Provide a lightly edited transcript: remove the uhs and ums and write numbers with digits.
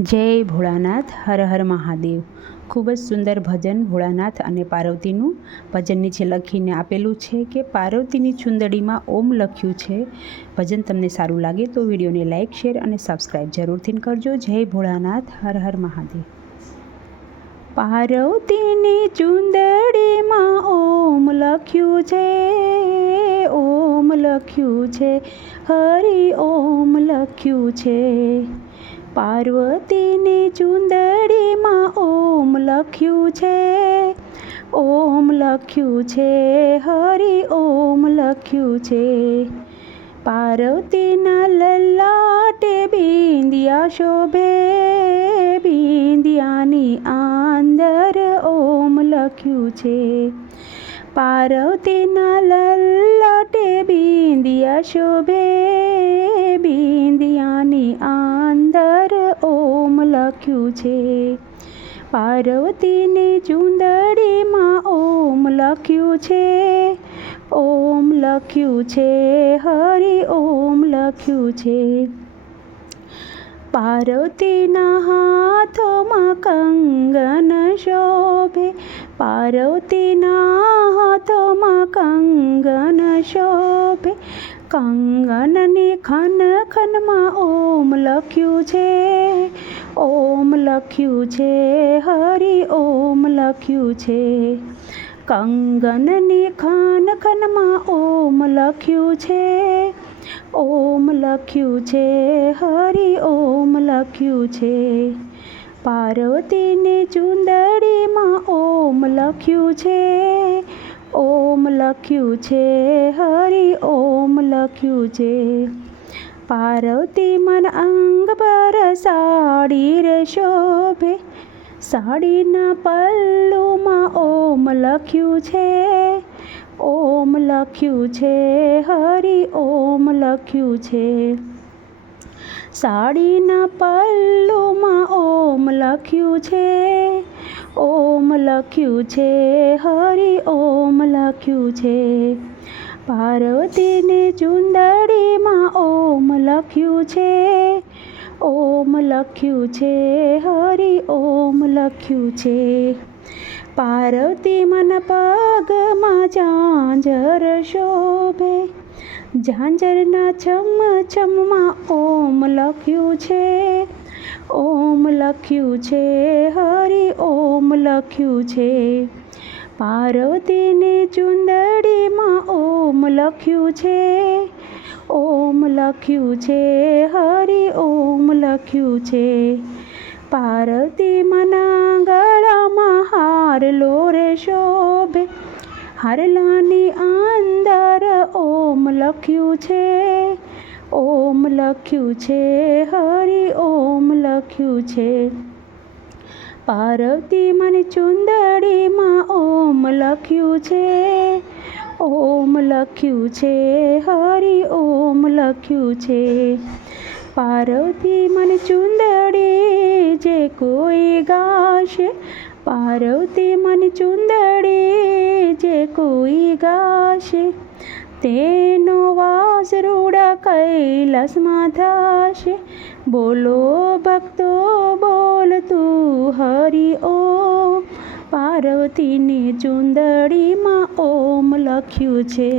જય ભોળાનાથ, હર હર મહાદેવ। ખૂબ જ સુંદર ભજન ભોળાનાથ અને પાર્વતીનું ભજન નીચે લખીને આપેલું છે કે પાર્વતીની ચુંદડીમાં ઓમ લખ્યું છે। ભજન તમને સારું લાગે તો વિડીયોને લાઇક, શેર અને સબસ્ક્રાઈબ જરૂરથી કરજો। જય ભોળાનાથ, હર હર મહાદેવ। પાર્વતીની ચુંદડીમાં ઓમ લખ્યું છે, ઓમ લખ્યું છે, હરિ ઓમ લખ્યું છે। પાર્વતીની ચુંદડીમાં ઓમ લખ્યું છે, ઓમ લખ્યું છે, હરિ ઓમ લખ્યું છે। પાર્વતીના લલાટે બિંદિયા શોભે, બિંદિયાની આંદર ઓમ લખ્યું છે। પાર્વતીના લલાટે બિંદિયા શોભે, બિંદિયાની આંદર ઓમ લખ્યું છે। પાર્વતીની ચુંદડીમાં ઓમ લખ્યું છે, ઓમ લખ્યું છે, હરિ ઓમ લખ્યું છે। પાર્વતીના હાથોમાં કંગન શોભે, પાર્વતીના હાથોમાં કંગન શોભે, કંગનની ખન ખનમાં ઓમ લખ્યું છે, ઓમ લખ્યું છે, હરિ ઓમ લખ્યું છે। કંગનની ખન ખનમાં ઓમ લખ્યું છે, ઓમ લખ્યું છે, હરિ ઓમ લખ્યું છે। પાર્વતીની ચુંદડીમાં ઓમ લખ્યું છે, ઓમ લખ્યું છે, હરિ ઓમ લખ્યું છે। પાર્વતી મન અંગ પર સાડી રે શોભે, સાડીના પલ્લુમાં ઓમ લખ્યું છે, ઓમ લખ્યું છે, હરિ ઓમ લખ્યું છે। સાડીના પલ્લુમાં ઓમ લખ્યું છે, ઓમ લખ્યું છે, હરિ ઓમ લખ્યું છે। પાર્વતીની ચુંદડીમાં ઓમ લખ્યું છે, ઓમ લખ્યું છે, હરિ ઓમ લખ્યું છે। પાર્વતી મન પગમાં ઝાંઝર શોભે, ઝાંઝરના છમ છમમાં ઓમ લખ્યું છે, ઓમ લખ્યું છે, હરિ ઓમ લખ્યું છે। પાર્વતીની ચુંદડીમાં ઓમ લખ્યું છે, ઓમ લખ્યું છે, હરિ ઓમ લખ્યું છે। પાર્વતી મના ગળામાં હારલો રે શોભે, હારલાની અંદર ઓમ લખ્યું છે, ઓમ લખ્યું છે, હરિ ઓમ લખ્યું છે। પાર્વતી મન ચુંદડીમાં ઓમ લખ્યું છે, ઓમ લખ્યું છે, હરિ ઓમ લખ્યું છે। પાર્વતી મન ચુંદડી જે કોઈ ગાશે, પાર્વતી મન ચુંદડી જે કોઈ ગાશે, તેનો વાસ રૂડા કૈલાસમાં થશે। બોલો ભક્તો બોલતું હરિ ઓમ, પાર્વતીની ચુંદડીમાં ઓમ લખ્યું છે।